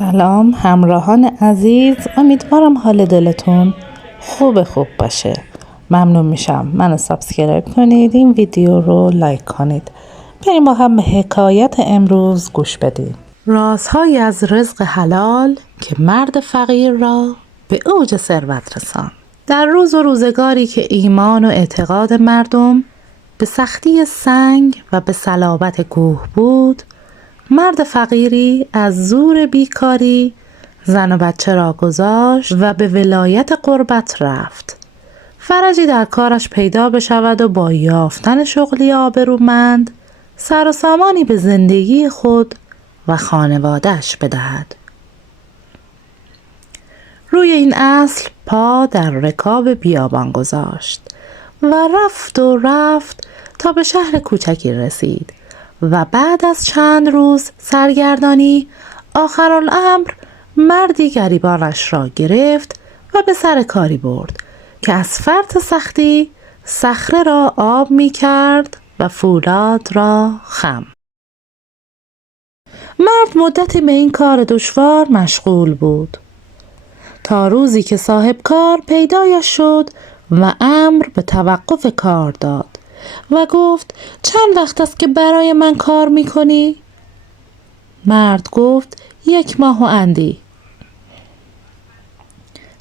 سلام همراهان عزیز، امیدوارم حال دلتون خوب باشه. ممنون میشم منو سابسکرایب کنید، این ویدیو رو لایک کنید. بریم با هم به حکایت امروز گوش بدیم. رازهایی از رزق حلال که مرد فقیر را به اوج ثروت رساند. در روز و روزگاری که ایمان و اعتقاد مردم به سختی سنگ و به صلابت کوه بود، مرد فقیری از زور بیکاری زن و بچه را گذاشت و به ولایت غربت رفت. فرجی در کارش پیدا بشود و با یافتن شغلی آبرومند سر و سامانی به زندگی خود و خانواده‌اش بدهد. روی این اصل پا در رکاب بیابان گذاشت و رفت تا به شهر کوچکی رسید و بعد از چند روز سرگردانی آخرالامر مردی گریبانش را گرفت و به سر کاری برد که از فرط سختی صخره را آب می کرد و فولاد را خم. مرد مدتی به این کار دشوار مشغول بود تا روزی که صاحب کار پیدایش شد و امر به توقف کار داد و گفت چند وقت است که برای من کار میکنی؟ مرد گفت 1 ماه و اندی.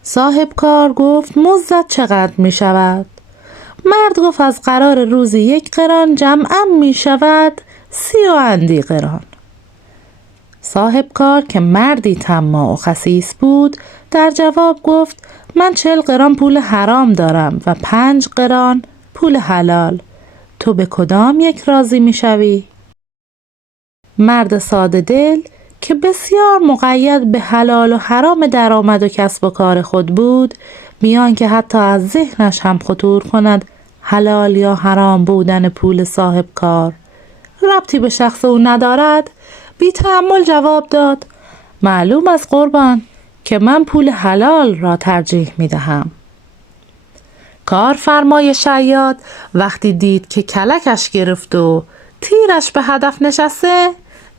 صاحب کار گفت مزدت چقدر می شود؟ مرد گفت از قرار روزی 1 قران جمعاً می شود 30 و اندی قران. صاحب کار که مردی طماع و خسیس بود در جواب گفت من 40 قران پول حرام دارم و 5 قران پول حلال، تو به کدام یک راضی می شوی؟ مرد ساده دل که بسیار مقید به حلال و حرام درآمد و کسب و کار خود بود، بیان که حتی از ذهنش هم خطور کند حلال یا حرام بودن پول صاحب کار ربطی به شخص او ندارد، بی تأمل جواب داد معلوم از قربان که من پول حلال را ترجیح می دهم. کارفرمای شیاد وقتی دید که کلکش گرفت و تیرش به هدف نشسته،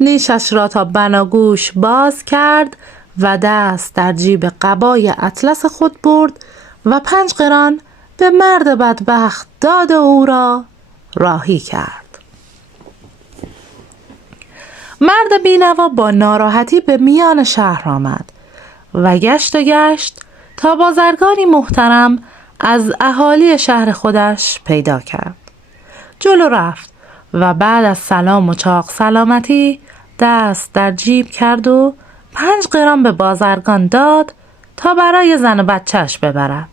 نیشش را تا بناگوش باز کرد و دست در جیب قبای اطلس خود برد و 5 قران به مرد بدبخت داد و او را راهی کرد. مرد بینوا با ناراحتی به میان شهر آمد و گشت تا بازرگانی محترم از اهالی شهر خودش پیدا کرد. جلو رفت و بعد از سلام و چاق سلامتی دست در جیب کرد و 5 قران به بازرگان داد تا برای زن و بچهش ببرد.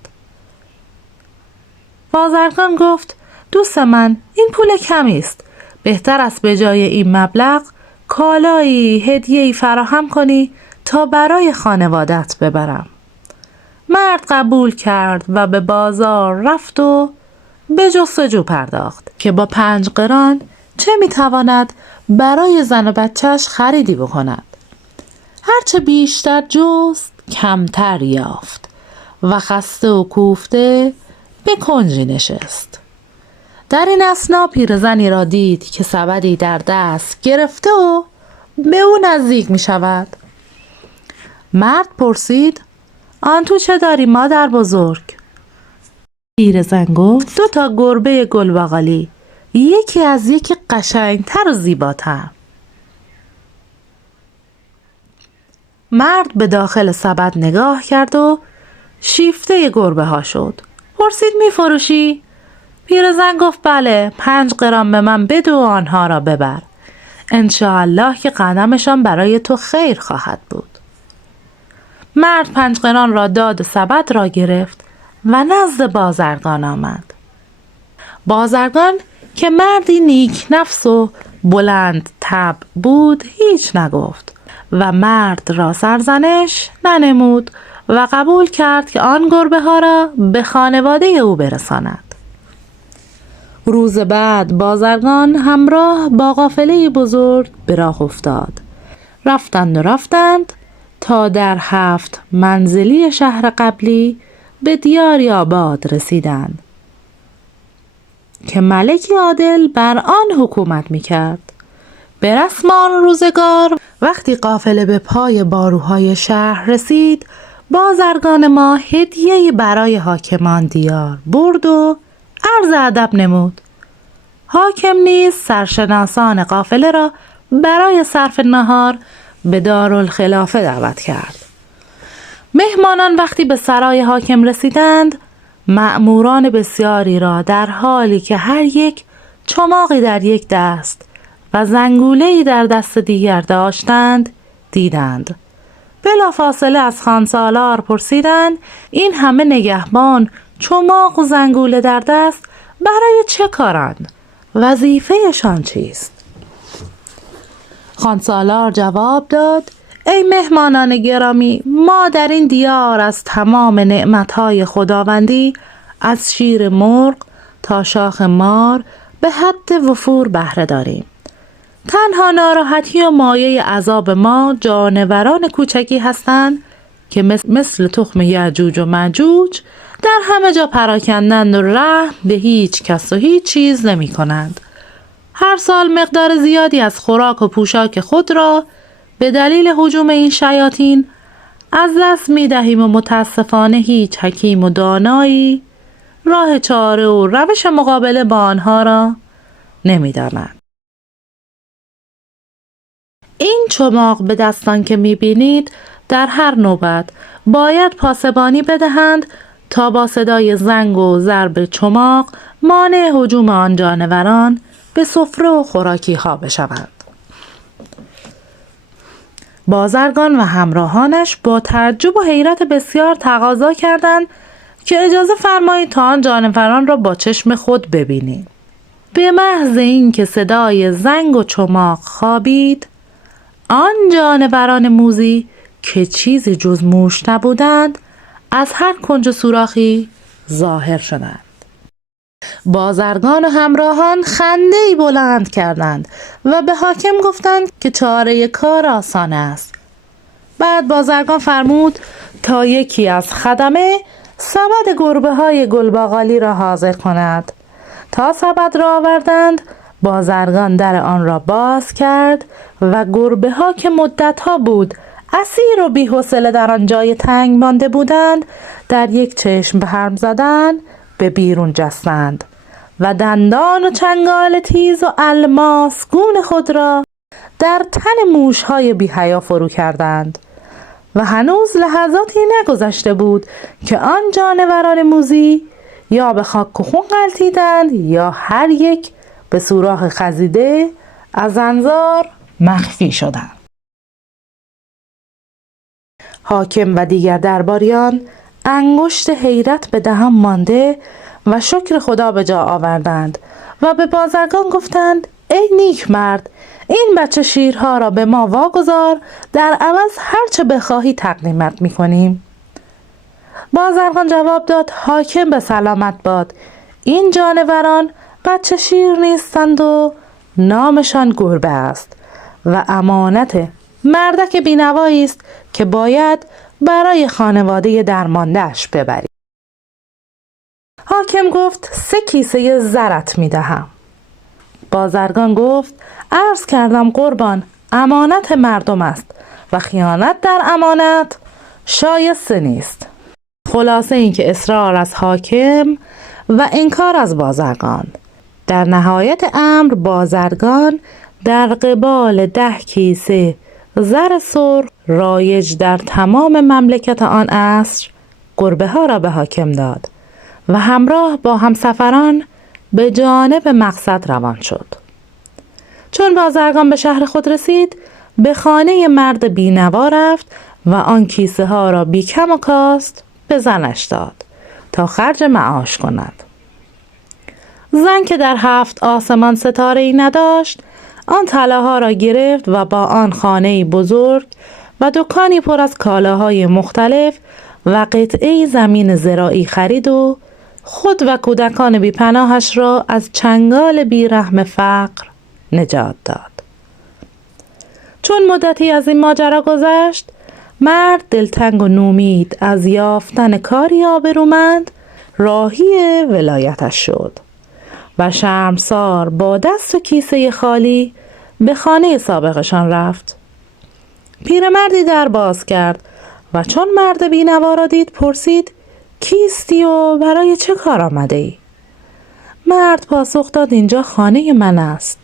بازرگان گفت دوست من این پول کمی است، بهتر است به جای این مبلغ کالایی هدیه‌ای فراهم کنی تا برای خانوادت ببرم. مرد قبول کرد و به بازار رفت و به جستجو پرداخت که با 5 قران چه میتواند برای زن و بچهش خریدی بکند. هرچه بیشتر جست کمتر یافت و خسته و کوفته به کنجی نشست. در این اثنا پیرزنی را دید که سبدی در دست گرفته و به او نزدیک می شود. مرد پرسید آن تو چه داری مادر بزرگ؟ پیرزن گفت 2 تا گربه گلباقالی، یکی از یکی قشنگتر و زیباتر. مرد به داخل سبد نگاه کرد و شیفته گربه ها شد. پرسید می فروشی؟ پیرزن گفت بله، 5 قران به من بده و آنها را ببر. انشاءالله که قدمشان برای تو خیر خواهد بود. مرد 5 قران را داد و سبد را گرفت و نزد بازرگان آمد. بازرگان که مردی نیک نفس و بلند طبع بود هیچ نگفت و مرد را سرزنش ننمود و قبول کرد که آن گربه ها را به خانواده او برساند. روز بعد بازرگان همراه با قافله بزرگ به راه افتاد. رفتند تا در 7 منزلی شهر قبلی به دیاری آباد رسیدند که ملکی عادل بر آن حکومت می‌کرد. به رسم آن روزگار وقتی قافله به پای باروهای شهر رسید، بازرگان ما هدیه‌ای برای حاکمان دیار برد و عرض ادب نمود. حاکم نیز سرشناسان قافله را برای صرف نهار به دارالخلافه دعوت کرد. مهمانان وقتی به سرای حاکم رسیدند، مأموران بسیاری را در حالی که هر یک چماقی در یک دست و زنگوله‌ای در دست دیگر داشتند دیدند. بلافاصله از خانسالار پرسیدند این همه نگهبان، چماق و زنگوله در دست برای چه کارند؟ وظیفه‌شان چیست؟ خانسالار جواب داد: ای مهمانان گرامی، ما در این دیار از تمام نعمتهای خداوندی، از شیر مرغ تا شاخ مار به حد وفور بهره داریم. تنها ناراحتی و مایه عذاب ما جانوران کوچکی هستند که مثل تخم یعجوج و ماجوج در همه جا پراکندند و رحم به هیچ کس و هیچ چیز نمی کنند. هر سال مقدار زیادی از خوراک و پوشاک خود را به دلیل هجوم این شیاطین از دست می دهیم و متاسفانه هیچ حکیم و دانایی راه چاره و روش مقابله با آنها را نمی دانند. این چماق به دستان که می بینید در هر نوبت باید پاسبانی بدهند تا با صدای زنگ و ضرب چماق مانع هجوم آن جانوران به سفره و خوراکی ها بشوند. بازرگان و همراهانش با تعجب و حیرت بسیار تقاضا کردند که اجازه فرمایید تا آن جانوران را با چشم خود ببینیم. به محض این که صدای زنگ و چماق خوابید، آن جانوران موذی که چیزی جز موش نبودند از هر کنج سوراخی ظاهر شدند. بازرگان و همراهان خنده‌ای بلند کردند و به حاکم گفتند که چاره کار آسان است. بعد بازرگان فرمود تا یکی از خدمه سبد گربه های گلباقالی را حاضر کند. تا سبد را آوردند، بازرگان در آن را باز کرد و گربه ها که مدت ها بود اسیر و بی‌حوصله در آن جای تنگ مانده بودند، در یک چشم به هم زدن به بیرون جستند و دندان و چنگال تیز و الماس گون خود را در تن موش‌های بی‌حیا فرو کردند و هنوز لحظاتی نگذشته بود که آن جانوران موذی یا به خاک و خون غلتیدند یا هر یک به سوراخ خزیده از انظار مخفی شدند. حاکم و دیگر درباریان انگشت حیرت به دهان مانده و شکر خدا به جا آوردند و به بازرگان گفتند: ای نیک مرد، این بچه شیرها را به ما واگذار، در عوض هر چه بخواهی تقدیمت می‌کنیم. بازرگان جواب داد: حاکم به سلامت باد، این جانوران بچه شیر نیستند و نامشان گربه است و امانت مردک بینوایی است که باید برای خانواده درمانده‌اش ببری. حاکم گفت: 3 کیسه زرت می‌دهم. بازرگان گفت: عرض کردم قربان، امانت مردم است و خیانت در امانت شایسته نیست. خلاصه این که اصرار از حاکم و انکار از بازرگان. در نهایت امر بازرگان در قبال 10 کیسه زر سرخ رایج در تمام مملکت آن عصر گربه ها را به حاکم داد و همراه با همسفران به جانب مقصد روان شد. چون بازرگان به شهر خود رسید، به خانه مرد بینوا رفت و آن کیسه ها را بی کم و کاست به زنش داد تا خرج معاش کند. زن که در 7 آسمان ستاره‌ای نداشت، آن طلاها را گرفت و با آن خانه‌ای بزرگ و دکانی پر از کالاهای مختلف و قطعه زمین زراعی خرید و خود و کودکان بی‌پناهش را از چنگال بیرحم فقر نجات داد. چون مدتی از این ماجرا گذشت، مرد دلتنگ و نومید از یافتن کاری آبرومند راهی ولایتش شد و شرمسار با دست و کیسه خالی به خانه سابقشان رفت. پیرمردی در باز کرد و چون مرد بینوا را دید پرسید کیستی و برای چه کار آمده ای؟ مرد پاسخ داد اینجا خانه من است.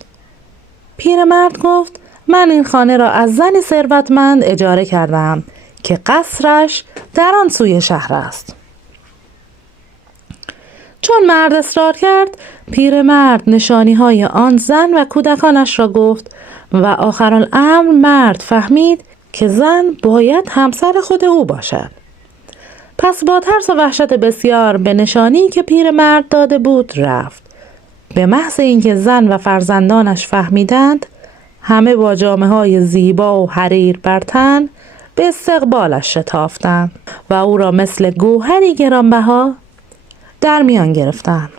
پیرمرد گفت من این خانه را از زنی ثروتمند اجاره کردم که قصرش در آن سوی شهر است. چون مرد اصرار کرد پیرمرد نشانی های آن زن و کودکانش را گفت و آخرالامر مرد فهمید که زن باید همسر خود او باشد. پس با ترس و وحشت بسیار به نشانی که پیرمرد داده بود رفت. به محض اینکه زن و فرزندانش فهمیدند همه با جامه‌های زیبا و حریر بر تن به استقبالش شتافتند و او را مثل گوهری گرانبها در میان گرفتند.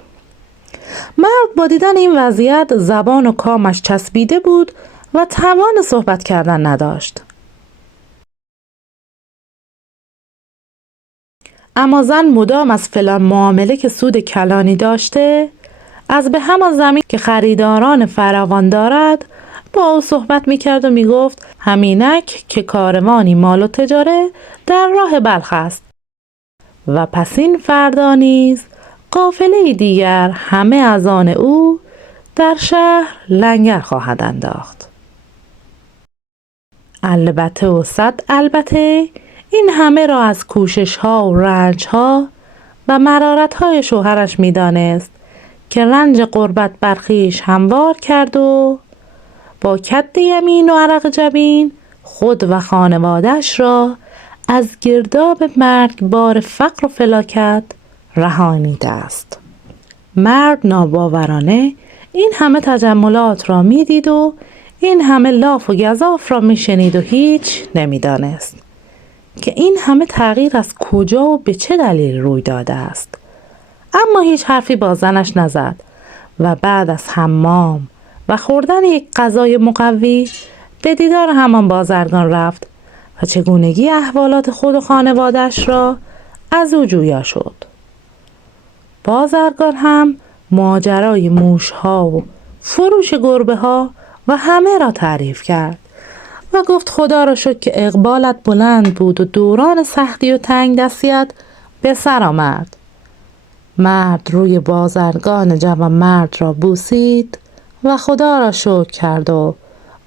مرد با دیدن این وضعیت زبان و کامش چسبیده بود و توان صحبت کردن نداشت. اما زن مدام از فلان معامله که سود کلانی داشته از به همان زمین که خریداران فراوان دارد با او صحبت میکرد و میگفت همینک که کاروانی مال و تجاره در راه بلخ است و پس این فردا نیز قافله دیگر همه از آن او در شهر لنگر خواهد انداخت. البته و صد البته این همه را از کوشش ها و رنج ها و مرارت های شوهرش می دانست که رنج غربت برخیش هموار کرد و با کد یمین و عرق جبین خود و خانوادش را از گرداب مرگبار فقر و فلاکت رهانیده است. مرد ناباورانه این همه تجملات را می دید و این همه لاف و گزاف را می شنید و هیچ نمی دانست که این همه تغییر از کجا و به چه دلیل روی داده است. اما هیچ حرفی با زنش نزد و بعد از حمام و خوردن یک غذای مقوی به دیدار همان بازرگان رفت و چگونگی احوالات خود و خانوادش را از او جویا شد. بازرگان هم ماجرای موشها و فروش گربه ها و همه را تعریف کرد و گفت خدا را شکر که اقبالت بلند بود و دوران سختی و تنگ دستیت به سر آمد. مرد روی بازرگان جوانمرد را بوسید و خدا را شکر کرد و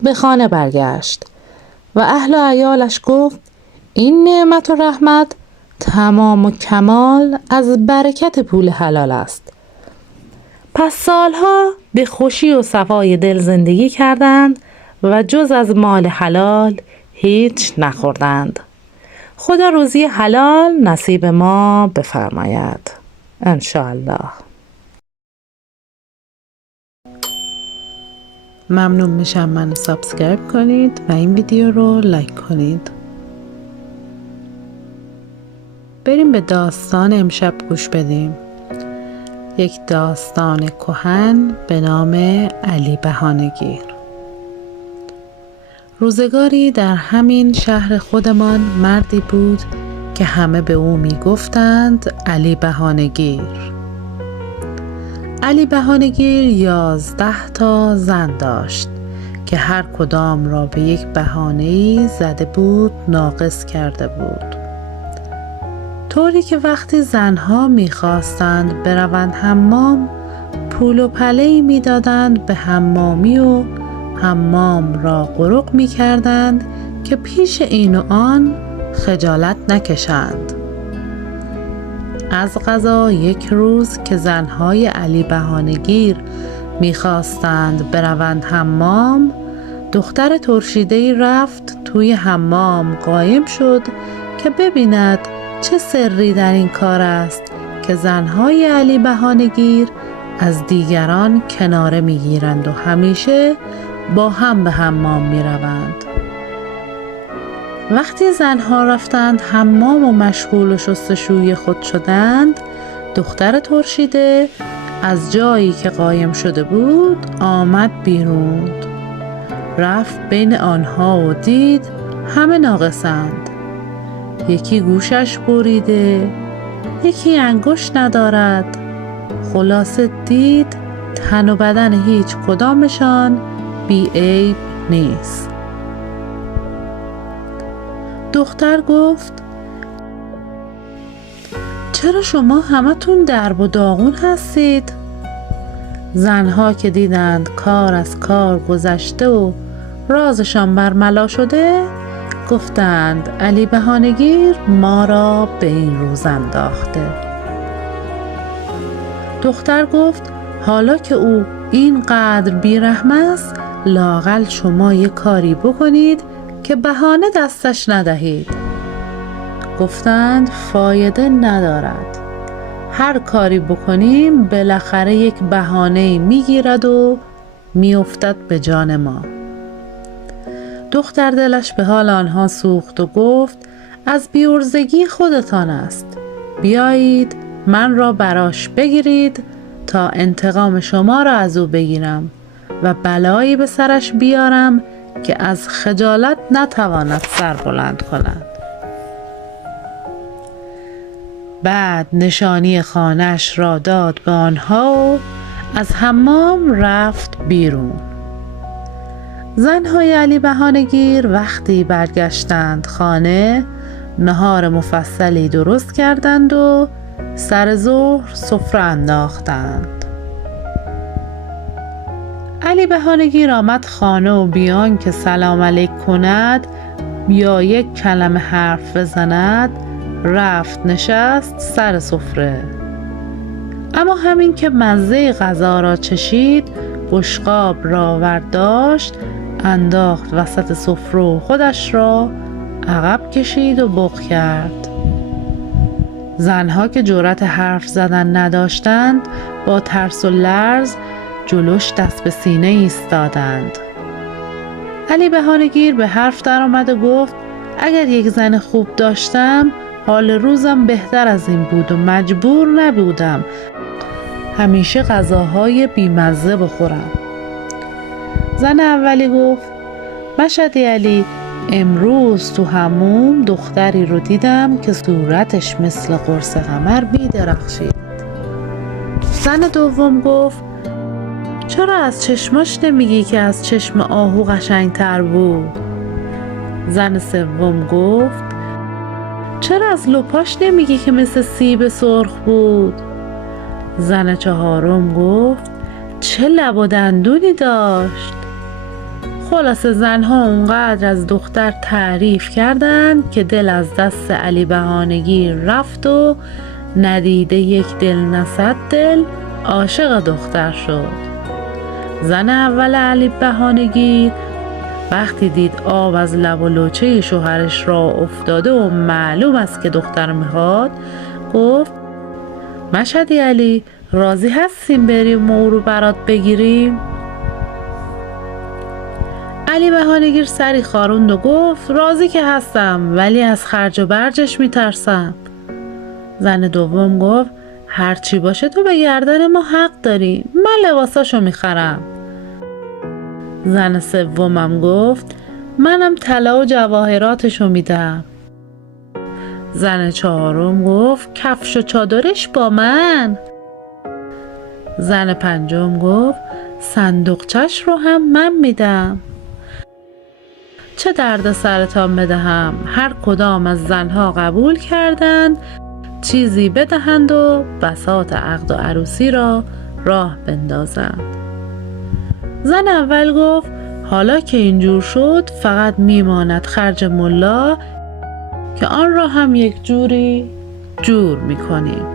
به خانه برگشت و اهل و عیالش گفت این نعمت و رحمت تمام و کمال از برکت پول حلال است. پس سالها به خوشی و صفای دل زندگی کردند و جز از مال حلال هیچ نخوردند. خدا روزی حلال نصیب ما بفرماید انشاءالله. ممنون میشم منو سابسکرایب کنید و این ویدیو رو لایک کنید. بریم به داستان امشب گوش بدیم. یک داستان کهن به نام علی بهانه‌گیر. روزگاری در همین شهر خودمان مردی بود که همه به او می گفتند علی بهانه‌گیر. علی بهانه‌گیر 11 تا زن داشت که هر کدام را به یک بهانه‌ای زده بود ناقص کرده بود، طوری که وقتی زنها می‌خواستند بروند حمام پول و پله‌ای می‌دادند به حمامی و حمام را غرق می‌کردند که پیش این و آن خجالت نکشند. از قضا یک روز که زنهای علی بهانه‌گیر می‌خواستند بروند حمام، دختر ترشیده‌ای رفت توی حمام قایم شد که ببیند چه سری در این کار است که زنهای علی بهانه‌گیر از دیگران کناره می‌گیرند و همیشه با هم به حمام می‌روند. وقتی زنها رفتند حمام و مشغول و شستشوی خود شدند، دختر ترشیده از جایی که قایم شده بود آمد بیرون. رفت بین آنها و دید همه ناقصند. یکی گوشش بریده، یکی انگشت ندارد. خلاصه دید تن و بدن هیچ کدامشان بی عیب نیست. دختر گفت چرا شما همتون درب و داغون هستید؟ زنها که دیدند کار از کار گذشته و رازشان برملا شده گفتند علی بهانه‌گیر ما را به این روز انداخته. دختر گفت حالا که او اینقدر بیرحم است لااقل شما یک کاری بکنید که بهانه دستش ندهید. گفتند فایده ندارد، هر کاری بکنیم بالاخره یک بهانه‌ای میگیرد و میافتد به جان ما. دختر دلش به حال آنها سوخت و گفت از بی‌عرضگی خودتان است، بیایید من را براش بگیرید تا انتقام شما را از او بگیرم و بلایی به سرش بیارم که از خجالت نتواند سر بلند کند. بعد نشانی خانه‌اش را داد به آنها و از حمام رفت بیرون. زنهای علی بهانه‌گیر وقتی برگشتند خانه نهار مفصلی درست کردند و سر ظهر سفره انداختند. علی بهانه‌گیر آمد خانه و بیان که سلام علیک کند یا یک کلمه حرف بزند رفت نشست سر سفره. اما همین که مزه غذا را چشید بشقاب را ورداشت انداخت وسط سفره و خودش را عقب کشید و بق کرد. زنها که جرأت حرف زدن نداشتند با ترس و لرز جلوش دست به سینه ایستادند. علی بهانه‌گیر به حرف در آمد و گفت اگر یک زن خوب داشتم حال روزم بهتر از این بود و مجبور نبودم همیشه غذاهای بیمزه بخورم. زن اولی گفت مشهدی علی، امروز تو حموم دختری رو دیدم که صورتش مثل قرص قمر بی‌درخشید. زن دوم گفت چرا از چشماش نمیگی که از چشم آهو قشنگتر بود؟ زن سوم گفت چرا از لپاش نمیگی که مثل سیب سرخ بود؟ زن چهارم گفت چه لب و دندونی داشت. خلاصه زنها اونقدر از دختر تعریف کردند که دل از دست علی بهانه‌گیر رفت و ندیده یک دل نصد دل عاشق دختر شد. زن اول علی بهانه‌گیر وقتی دید آب از لب و لوچه شوهرش را افتاده و معلوم است که دختر میخواد گفت مشهدی علی، راضی هستیم بریم و او رو برات بگیریم؟ علی بهانه‌گیر سری خاروند و گفت راضی که هستم ولی از خرج و برجش میترسم. زن دوم گفت هرچی باشه تو به گردن ما حق داری، من لباساشو میخرم. زن سومم گفت منم طلا و جواهراتشو میدم. زن چهارم گفت کفش و چادرش با من. زن پنجم گفت صندوقچش رو هم من میدم. چه درد سرتان بدهم؟ هر کدام از زنها قبول کردند چیزی بدهند و بساط عقد و عروسی را راه بندازند. زن اول گفت حالا که اینجور شد فقط میماند خرج ملا که آن را هم یک جوری جور میکنیم.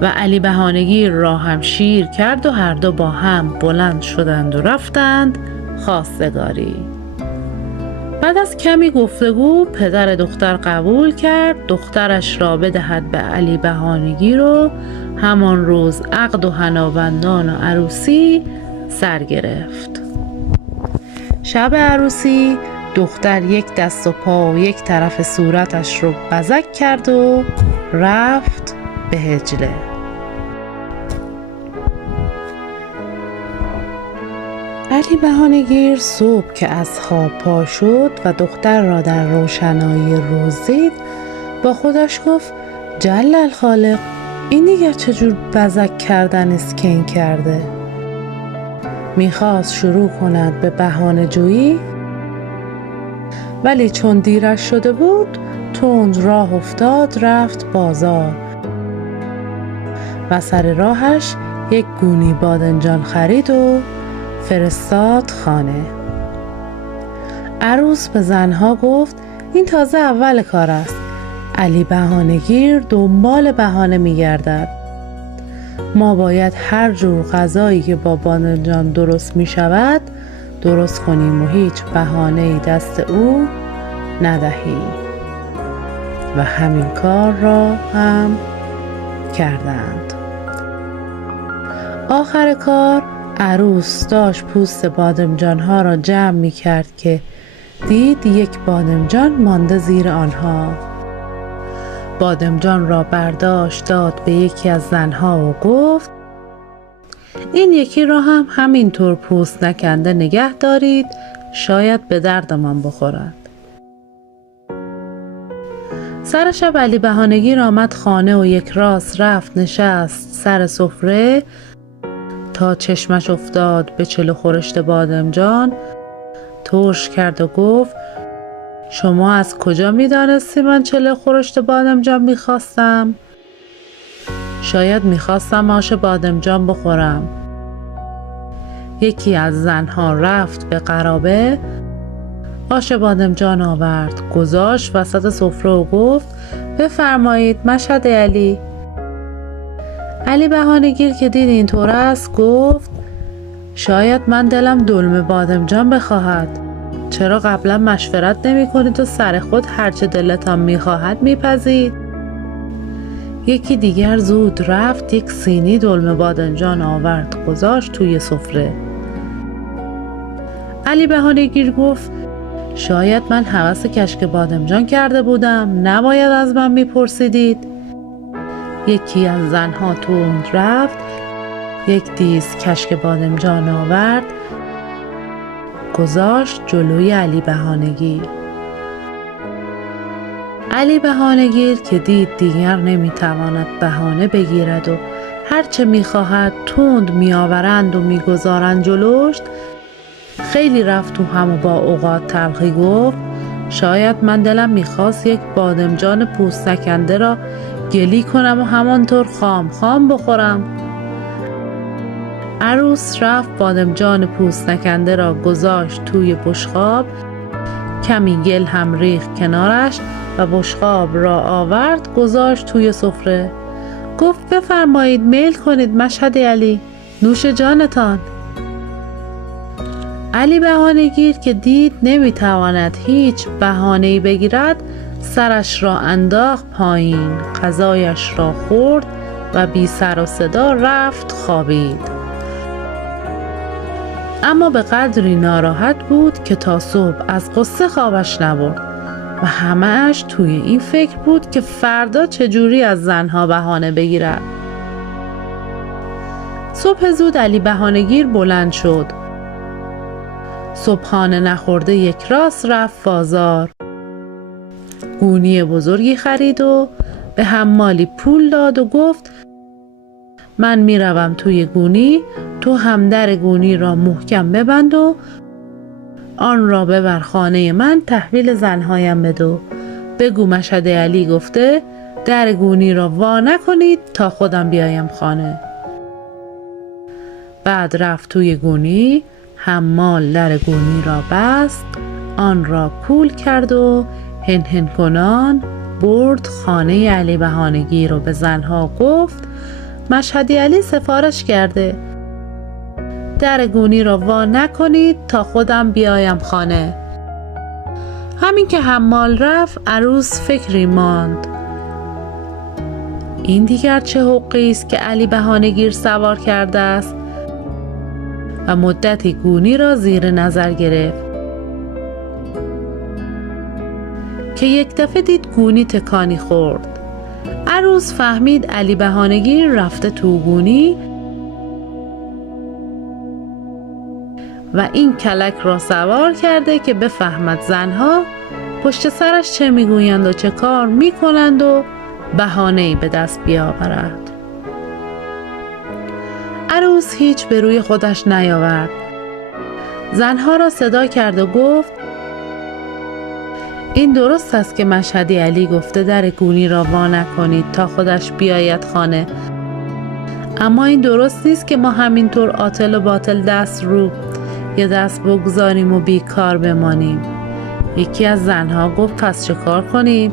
و علی بهانه‌گیر را هم شیر کرد و هر دو با هم بلند شدند و رفتند خواستگاری. بعد از کمی گفتگو پدر دختر قبول کرد دخترش را بدهد به علی بهانه‌گیر و همان روز عقد و حنابندان و عروسی سر گرفت. شب عروسی دختر یک دست و پا و یک طرف صورتش رو بزک کرد و رفت به حجله. علی بهانه‌گیر صبح که از خواب پا شد و دختر را در روشنایی روز دید با خودش گفت جل الخالق، این دیگر چجور بزک کردن است که این کرده؟ میخواست شروع کند به بهانه جویی، ولی چون دیرش شده بود تند راه افتاد رفت بازار و سر راهش یک گونی بادمجان خرید و فرستاد خانه. عروس به زنها گفت این تازه اول کار است. علی بهانه‌گیر دنبال بهانه می‌گردد. ما باید هر جور غذایی که با بادمجان درست می‌شود درست کنیم و هیچ بهانه‌ای دست او ندهیم. و همین کار را هم کردند. آخر کار عروس داشت پوست بادمجان‌ها را جمع می‌کرد که دید یک بادمجان مانده زیر آنها. بادمجان را برداشت داد به یکی از زنها و گفت این یکی را هم همینطور پوست نکنده نگه دارید، شاید به دردمان بخورد. سر شب علی بهانه‌گیر آمد خانه و یک راست رفت نشست سر سفره تا چشمش افتاد به 40 خورشت بادمجان. ترش کرد و گفت شما از کجا می‌دانستی من 40 خورشت بادمجان می‌خواستم؟ شاید می‌خواستم آش بادمجان بخورم. یکی از زنها رفت به قرابه، آش بادمجان آورد، گذاشت وسط سفره و گفت بفرمایید مشهد علی. علی بهانه‌گیر که دید اینطور است گفت شاید من دلم دلمه بادمجان بخواهد. چرا قبلا مشورت نمی کنید و سر خود هرچه دلتان می خواهد می پزید؟ یکی دیگر زود رفت یک سینی دلمه بادمجان آورد گذاشت توی سفره. علی بهانه‌گیر گفت شاید من هوس کشک بادمجان کرده بودم، نباید از من می پرسیدید. یکی از زنها تند رفت یک دیس کشک بادمجان آورد گذاشت جلوی علی بهانه‌گیر. علی بهانه‌گیر که دید دیگر نمیتواند بهانه بگیرد و هرچه میخواهد تند میآورند و میگذارند جلوش، خیلی رفت تو هم و با اوقات تلخی گفت شاید من دلم میخواست یک بادمجان پوست نکنده را گلی کنم و همانطور خام خام بخورم. عروس رفت بادمجان پوست نکنده را گذاشت توی بشقاب، کمی گل هم ریخت کنارش و بشقاب را آورد گذاشت توی سفره. گفت بفرمایید میل کنید مشهد علی، نوش جانتان. علی بهانه‌گیر که دید نمیتواند هیچ بهانه‌ای بگیرد سرش را انداخت پایین، غذایش را خورد و بی سر و صدا رفت خوابید. اما به قدری ناراحت بود که تا صبح از غصه خوابش نبرد و همه‌اش توی این فکر بود که فردا چجوری از زنها بهانه بگیرد. صبح زود علی بهانه‌گیر بلند شد. صبحانه نخورده یک راست رفت بازار. گونی بزرگی خرید و به حمالی پول داد و گفت من میروم توی گونی، تو هم در گونی را محکم ببند و آن را ببر خانه من تحویل زنهایم بده. بگو مشهد علی گفته در گونی را وا نکنید تا خودم بیایم خانه. بعد رفت توی گونی، حمال در گونی را بست، آن را کول کرد و هن کنان برد خانه علی بهانه‌گیر و به زنها گفت مشهد علی سفارش کرده در گونی را وا نکنید تا خودم بیایم خانه. همین که حمال رفت عروس فکری ماند. این دیگر چه حقی است که علی بهانه‌گیر سوار کرده است؟ و مدتی گونی را زیر نظر گرفت که یک دفعه دید گونی تکانی خورد. عروس فهمید علی بهانه‌گیر رفته تو گونی و این کلک را سوار کرده که بفهمد زنها پشت سرش چه میگویند و چه کار میکنند و بهانه‌ای به دست بیاورد. عروس هیچ به روی خودش نیاورد. زنها را صدا کرد و گفت این درست است که مشهدی علی گفته در گونی را وا نکنید تا خودش بیاید خانه، اما این درست نیست که ما همینطور عاطل و باطل دست رو یا دست بگذاریم و بیکار بمانیم. یکی از زنها گفت پس چه کار کنیم؟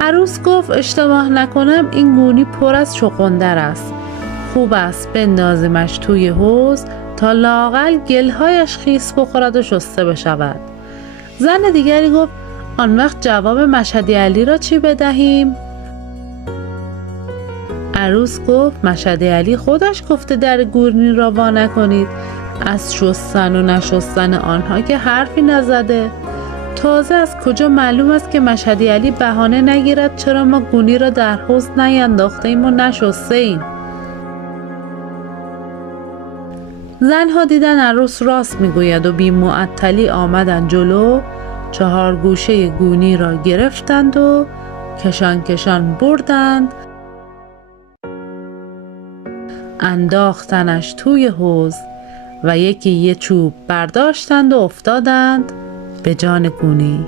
عروس گفت اشتباه نکنم این گونی پر از چغندر است، خوب است بندازیمش توی حوض تا لااقل گلهایش خیس بخورد و شسته بشود. زن دیگری گفت آن وقت جواب مشهدی علی را چی بدهیم؟ عروس گفت مشهدی علی خودش گفته در گونی را وا نکنید، از شستن و نشستن آنها که حرفی نزده. تازه از کجا معلوم است که مشهدی علی بهانه نگیرد چرا ما گونی را در حوض نینداخته ایم و نشسته ایم. زنها دیدن عروس راست میگوید و بی معطلی آمدند جلو، 4 گوشه گونی را گرفتند و کشان کشان بردند، انداختنش توی حوض و یکی یه چوب برداشتند و افتادند به جان گونی.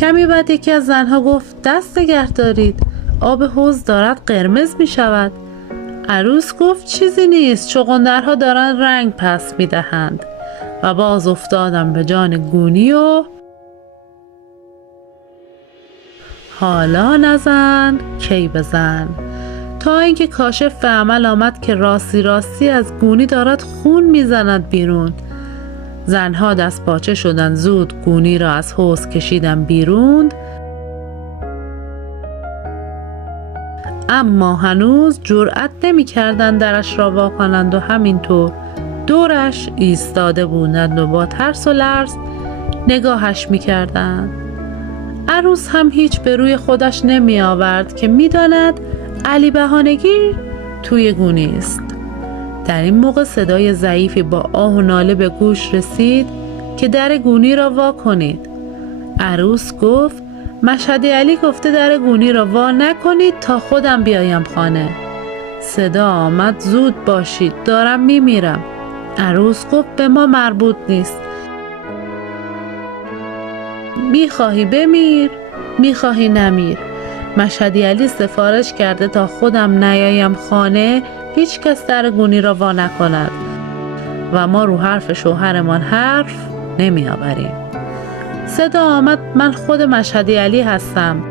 کمی بعد یکی از زنها گفت دست نگه دارید، آب حوض دارد قرمز می شود. عروس گفت چیزی نیست، چغندرها دارند رنگ پس می دهند. و باز افتادم به جان گونی و حالا نزن کی بزن، تا اینکه کاشف به عمل آمد که راستی از گونی دارد خون میزند بیرون. زنها دست پاچه شدند، زود گونی را از حوض کشیدن بیرون، اما هنوز جرأت نمی کردند درش را وا کنند و همینطور دورش ایستاده بودند و با ترس و لرز نگاهش می کردند. عروس هم هیچ به روی خودش نمی آورد که می داند علی بهانه‌گیر توی گونی است. در این موقع صدای ضعیفی با آه و ناله به گوش رسید که در گونی را وا کنید. عروس گفت مشهدی علی گفته در گونی را وا نکنید تا خودم بیایم خانه. صدا آمد زود باشید دارم میمیرم. عروس گفت به ما مربوط نیست، میخواهی بمیر میخواهی نمیر. مشهدی علی سفارش کرده تا خودم نیایم خانه هیچ کس در گونی را وا نکند و ما رو حرف شوهرمان حرف نمی آوریم. صدا آمد من خود مشهدی علی هستم،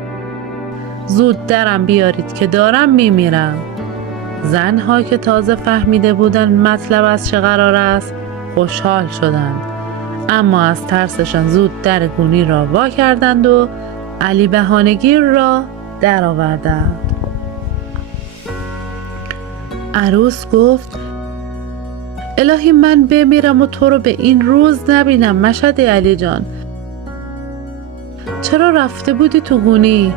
زود درم بیارید که دارم میمیرم. زنها که تازه فهمیده بودند مطلب از چه قرار است خوشحال شدند، اما از ترسشان زود در گونی را وا کردند و علی بهانه‌گیر را در آوردند. عروس گفت الهی من بمیرم و تو رو به این روز نبینم. مشهدی علی جان چرا رفته بودی تو گونی؟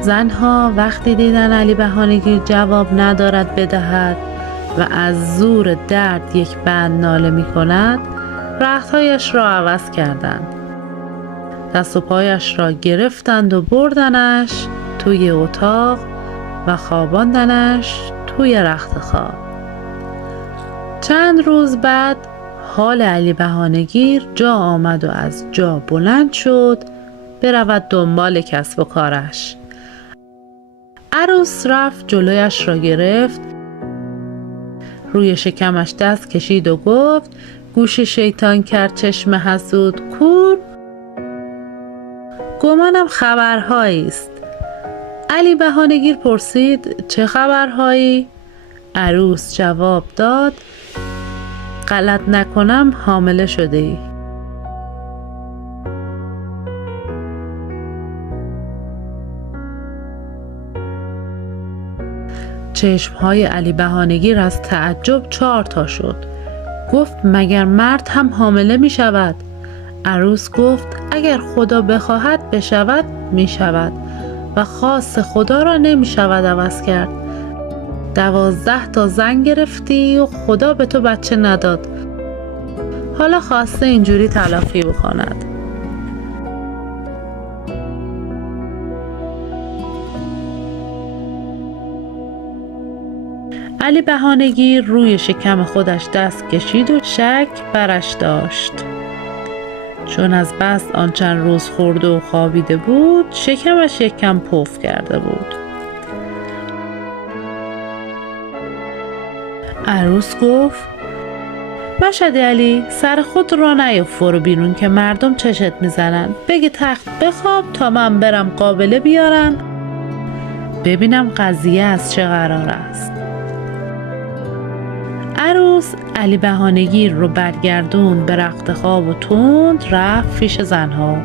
زنها وقتی دیدن علی بهانه‌گیر جواب ندارد بدهد و از زور درد یک بند ناله می کند، رختهایش را عوض کردند، دست و پایش را گرفتند و بردنش توی اتاق و خواباندنش توی رخت خواب. چند روز بعد حال علی بهانه‌گیر جا آمد و از جا بلند شد برود دنبال کسب و کارش. عروس رفت جلویش را گرفت، روی شکمش دست کشید و گفت گوش شیطان کرد چشم حسود کور، گمانم خبرهایی است. علی بهانه‌گیر پرسید چه خبرهایی؟ عروس جواب داد غلط نکنم حامله شده ای. چشمهای علی بهانه‌گیر از تعجب 4 تا شد. گفت مگر مرد هم حامله می شود؟ عروس گفت اگر خدا بخواهد بشود می شود و خواست خدا را نمی شود عوض کرد. 12 تا زن گرفتی و خدا به تو بچه نداد، حالا خواسته اینجوری تلافی بکند. علی بهانه‌گیر روی شکم خودش دست کشید و شک برش داشت. چون از بس آن چند روز خورده و خوابیده بود، شکمش یک کم پف کرده بود. عروس گفت: مشهدی علی، سر خود را نیفت بیرون که مردم چشت میزنن. بگی تخت بخواب تا من برم قابله بیارم ببینم قضیه از چه قرار است. عروس علی بهانه‌گیر رو برگردون به رخت خواب و تند رفت پیش زنها.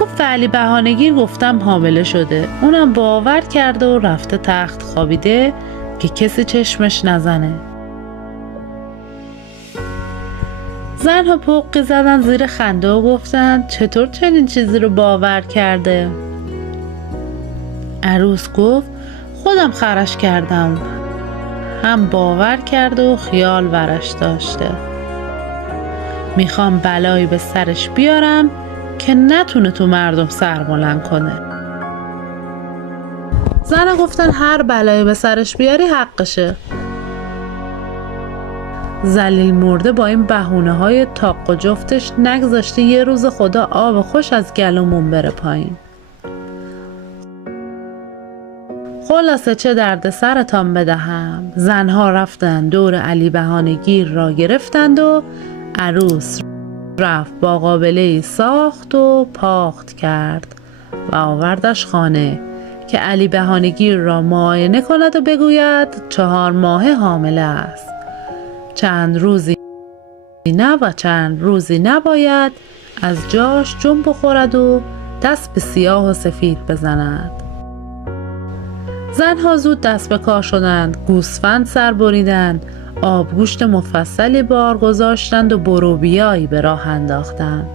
گفت علی بهانه‌گیر گفتم حامله شده. اونم باور کرده و رفته تخت خوابیده که کسی چشمش نزنه. زنها پقی زدن زیر خنده و گفتن چطور چنین چیزی رو باور کرده؟ عروس گفت خودم خرش کردم. هم باور کرده و خیال ورش داشته. میخوام بلایی به سرش بیارم که نتونه تو مردم سر بلند کنه. زنها گفتن هر بلایی به سرش بیاری حقشه. ذلیل مرده با این بهونه‌های تاق و جفتش نگذاشته یه روز خدا آب خوش از گلومون بره پایین. خلاصه چه درد سرتان بدهم. زنها رفتند دور علی بهانه‌گیر را گرفتند و عروس رفت با قابله‌ای ساخت و پاخت کرد و آوردش خانه که علی بهانه‌گیر را معاینه کند و بگوید 4 ماهه حامله است. چند روزی نه و چند روزی نباید از جاش جنب بخورد و دست به سیاه و سفید بزند. زنها زود دست به کار شدند. گوسفند سر بریدند، آبگوشت مفصلی بار گذاشتند و بروبیایی به راه انداختند.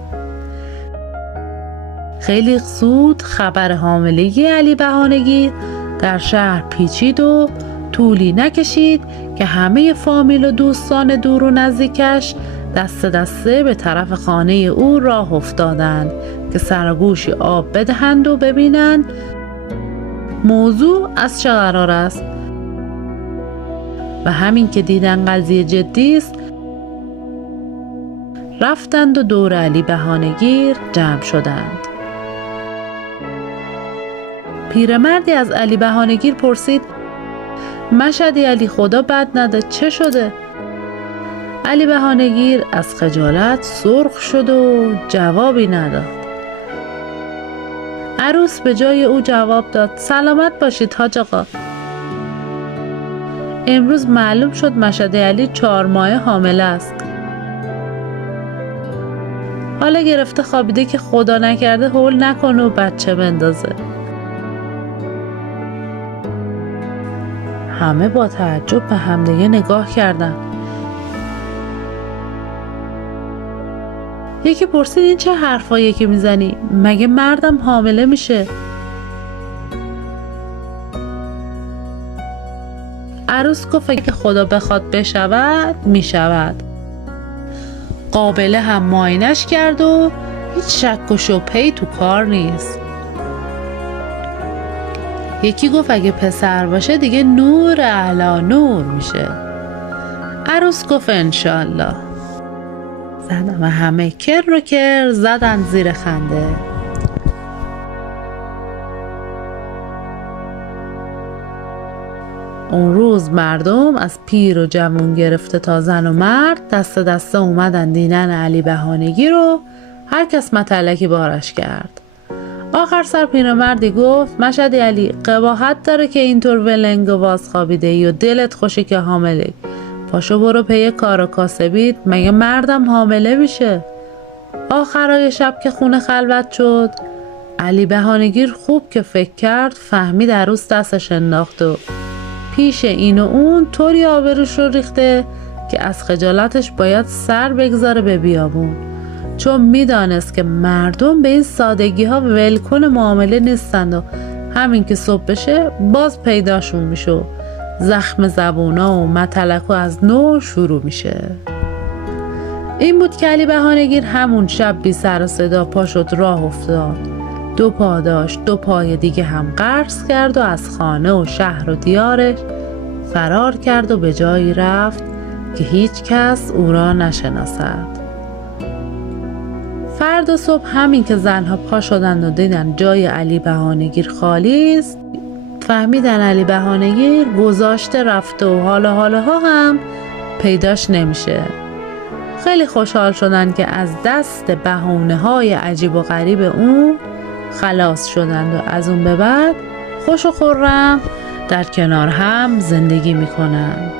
خیلی زود خبر حاملگی علی بهانه‌گیر در شهر پیچید و طولی نکشید که همه فامیل و دوستان دور و نزدیکش دست دسته به طرف خانه او راه افتادند که سرگوشی آب بدهند و ببینند موضوع از چه قرار است. و همین که دیدن قضیه جدی است رفتند و دور علی بهانه‌گیر جمع شدند. پیرمردی از علی بهانه‌گیر پرسید مشهدی علی، خدا بد نده، چه شده؟ علی بهانه‌گیر از خجالت سرخ شد و جوابی نداد. عروس به جای او جواب داد سلامت باشید حاج آقا. امروز معلوم شد مشهدی علی 4 ماهه حامله است. حالا گرفته خوابیده که خدا نکرده هول نکنه و بچه بندازه. همه با تعجب به همدیگه نگاه کردن. یکی پرسید این چه حرفاییه که میزنی؟ مگه مردم حامله میشه؟ عروس گفت اگه خدا بخواد بشود میشود. قابله هم معاینش کرد و هیچ شک و شبهه‌ای تو کار نیست. یکی گفت اگه پسر باشه دیگه نور علی نور میشه. عروس گفت انشالله. زدم و همه کر و کر زدن زیر خنده. اون روز مردم از پیر و جوان گرفته تا زن و مرد دست دسته اومدن دیدن علی بهانه‌گیر رو هر کس متلکی بارش کرد. آخر سر پیرمردی گفت مشهدی علی، قباحت داره که اینطور ولنگ و واز خوابیده ای و دلت خوشه که حامله. پاشو برو پی کار و کاسبیت، مگه مردم حامله میشه؟ آخرای شب که خونه خلوت شد علی بهانه‌گیر خوب که فکر کرد فهمید عروس دستش انداخت و پیش این و اون طوری آبروش رو ریخته که از خجالتش باید سر بگذاره به بیابون، چون میدانست که مردم به این سادگی ها ولکن معامله نیستند و همین که صبح بشه باز پیداشون میشه. زخم زبونا و متلکو از نو شروع میشه. این بود که علی بهانه‌گیر همون شب بی سر و صدا پا شد راه افتاد. 2 پا داشت، 2 پای دیگه هم قرض کرد و از خانه و شهر و دیارش فرار کرد و به جایی رفت که هیچ کس او را نشناسد. فردا صبح همین که زنها پا شدند و دیدن جای علی بهانه‌گیر خالی است، فهمیدن علی بهانه‌گیر گذاشته رفته و حالا هم پیداش نمیشه. خیلی خوشحال شدن که از دست بهانه‌های عجیب و غریب اون خلاص شدند و از اون به بعد خوش و خرم در کنار هم زندگی میکنند.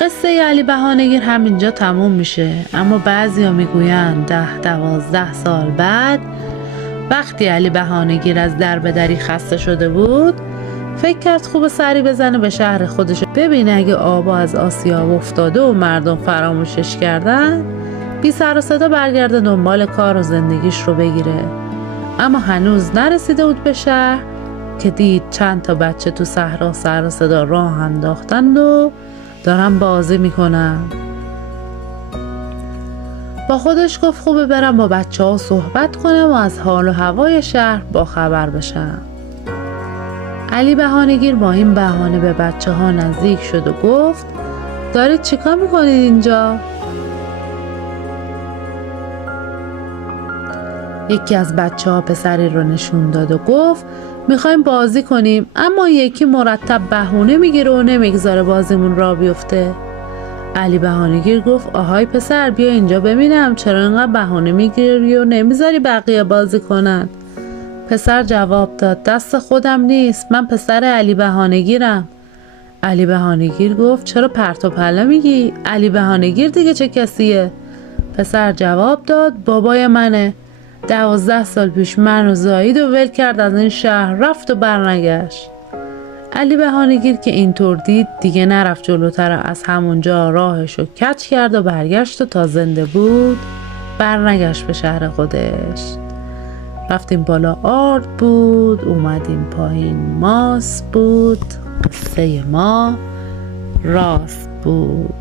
قصه علی بهانه‌گیر همینجا تموم میشه، اما بعضیا میگویند 10-12 سال بعد وقتی علی بهانه‌گیر از در به دری خسته شده بود، فکر کرد خوب سری بزنه به شهر خودش ببینه اگه آبا از آسیاب افتاده و مردم فراموشش کردن، بی سر و صدا برگرده دنبال کار و زندگیش رو بگیره. اما هنوز نرسیده بود به شهر که دید چند تا بچه تو صحرا سر و صدا راه انداختند و دارن بازی میکنن. با خودش گفت خوبه برم با بچه ها صحبت کنم و از حال و هوای شهر با خبر بشم. علی بهانه‌گیر با این بهانه به بچه ها نزدیک شد و گفت دارید چیکار میکنید اینجا؟ یکی از بچه ها پسری رو نشون داد و گفت میخوایم بازی کنیم، اما یکی مرتب بهونه میگیره و نمیگذاره بازیمون را بیفته. علی بهانه‌گیر گفت آهای پسر بیا اینجا ببینم چرا اینقدر بهونه میگیری و نمیذاری بقیه بازی کنن. پسر جواب داد دست خودم نیست، من پسر علی بهانه‌گیرم. علی بهانه‌گیر گفت چرا پرت و پلا میگی؟ علی بهانه‌گیر دیگه چه کسیه؟ پسر جواب داد بابای منه. 12 سال پیش منو زایید و ول کرد، از این شهر رفت و برنگشت. علی بهانه‌گیر که اینطور دید دیگه نرفت جلوتر، از همونجا راهشو کج کرد و برگشت و تا زنده بود برنگشت به شهر خودش. رفتیم بالا آرد بود، اومدیم پایین ماس بود، قصه ما راست بود.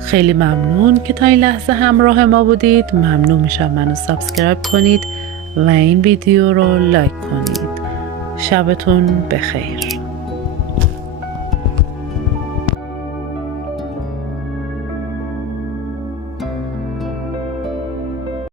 خیلی ممنون که تا این لحظه همراه ما بودید. ممنون میشم منو سابسکرایب کنید و این ویدیو رو لایک کنید. شبتون بخیر.